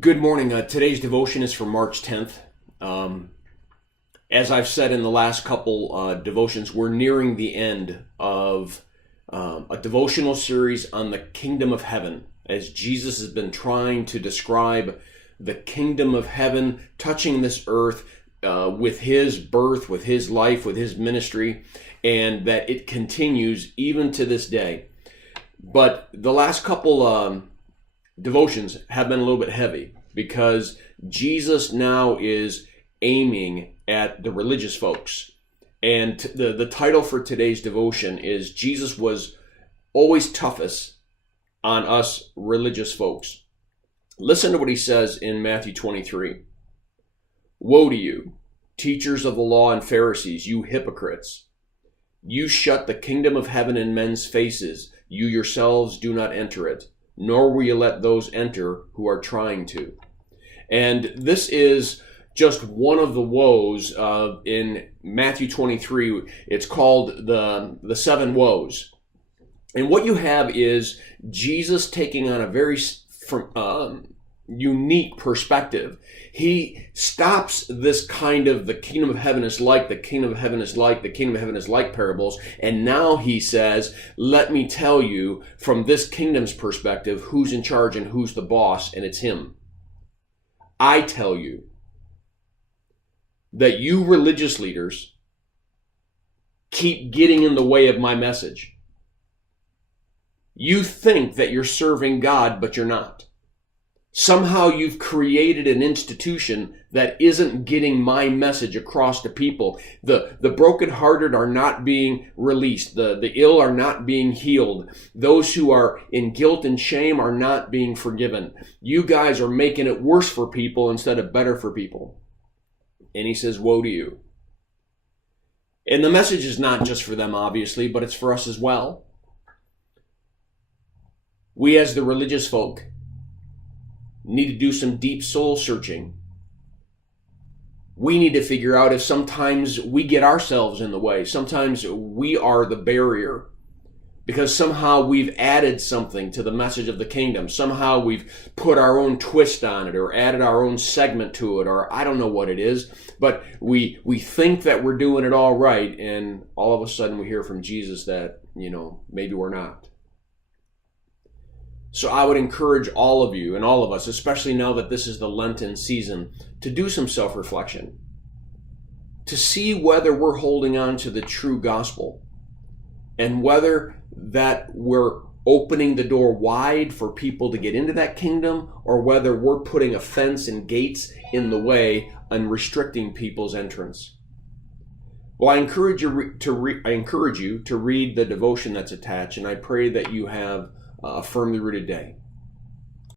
Good morning. Today's devotion is for March 10th. As I've said in the last couple devotions, we're nearing the end of a devotional series on the kingdom of heaven, as Jesus has been trying to describe the kingdom of heaven touching this earth with his birth, with his life, with his ministry, and that it continues even to this day. But the last couple devotions have been a little bit heavy because Jesus now is aiming at the religious folks. And the title for today's devotion is Jesus was always toughest on us religious folks. Listen to what he says in Matthew 23. Woe to you, teachers of the law and Pharisees, you hypocrites! You shut the kingdom of heaven in men's faces. You yourselves do not enter it, nor will you let those enter who are trying to. And this is just one of the woes in Matthew 23. It's called the seven woes. And what you have is Jesus taking on a very unique perspective. He stops this kind of the kingdom of heaven is like, the kingdom of heaven is like, the kingdom of heaven is like parables. And now he says, let me tell you from this kingdom's perspective, who's in charge and who's the boss, and it's him. I tell you that you religious leaders keep getting in the way of my message. You think that you're serving God, but you're not. Somehow you've created an institution that isn't getting my message across to people. The brokenhearted are not being released. The ill are not being healed. Those who are in guilt and shame are not being forgiven. You guys are making it worse for people instead of better for people. And he says, woe to you. And the message is not just for them, obviously, but it's for us as well. We as the religious folk need to do some deep soul searching. We need to figure out if sometimes we get ourselves in the way. Sometimes we are the barrier because somehow we've added something to the message of the kingdom. Somehow we've put our own twist on it or added our own segment to it, or I don't know what it is, but we think that we're doing it all right, and all of a sudden we hear from Jesus that, maybe we're not. So I would encourage all of you and all of us, especially now that this is the Lenten season, to do some self-reflection, to see whether we're holding on to the true gospel and whether that we're opening the door wide for people to get into that kingdom, or whether we're putting a fence and gates in the way and restricting people's entrance. Well, I encourage you to read the devotion that's attached, and I pray that you have a firmly rooted day.